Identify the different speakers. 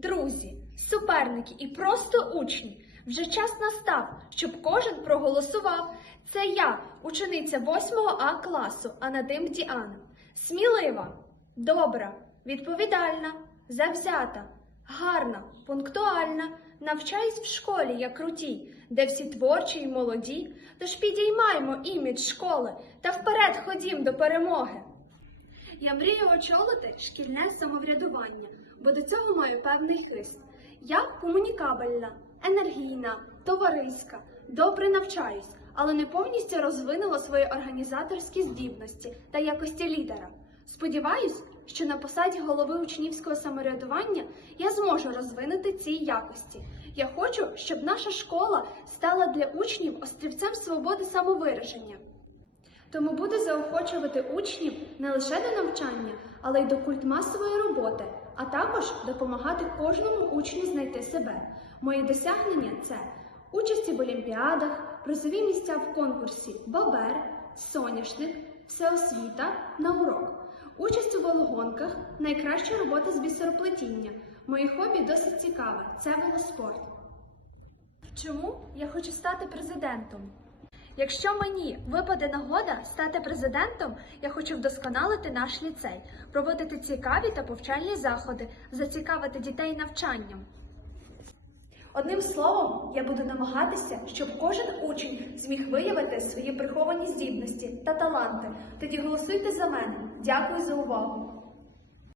Speaker 1: друзі, суперники і просто учні. Вже час настав, щоб кожен проголосував. Це я, учениця 8 А класу Анадим Діана. Смілива, добра, відповідальна, завзята, гарна, пунктуальна. Навчаюсь в школі, як крутій, де всі творчі й молоді. Тож підіймаймо імідж школи та вперед ходім до перемоги. Я мрію очолити шкільне самоврядування, бо до цього маю певний хист. Я комунікабельна, енергійна, товариська, добре навчаюсь, але не повністю розвинула свої організаторські здібності та якості лідера. Сподіваюсь, що на посаді голови учнівського самоврядування я зможу розвинути ці якості. Я хочу, щоб наша школа стала для учнів острівцем свободи самовираження. Тому буду заохочувати учнів не лише до навчання, але й до культмасової роботи, а також допомагати кожному учню знайти себе. Мої досягнення це участі в олімпіадах, призові місця в конкурсі Бабер, Соняшник, Всеосвіта на урок, участь у велогонках, найкраща робота з бісероплетіння. Моє хобі досить цікаве це велоспорт. Чому я хочу стати президентом? Якщо мені випаде нагода стати президентом, я хочу вдосконалити наш ліцей, проводити цікаві та повчальні заходи, зацікавити дітей навчанням. Одним словом, я буду намагатися, щоб кожен учень зміг виявити свої приховані здібності та таланти. Тоді голосуйте за мене. Дякую за увагу.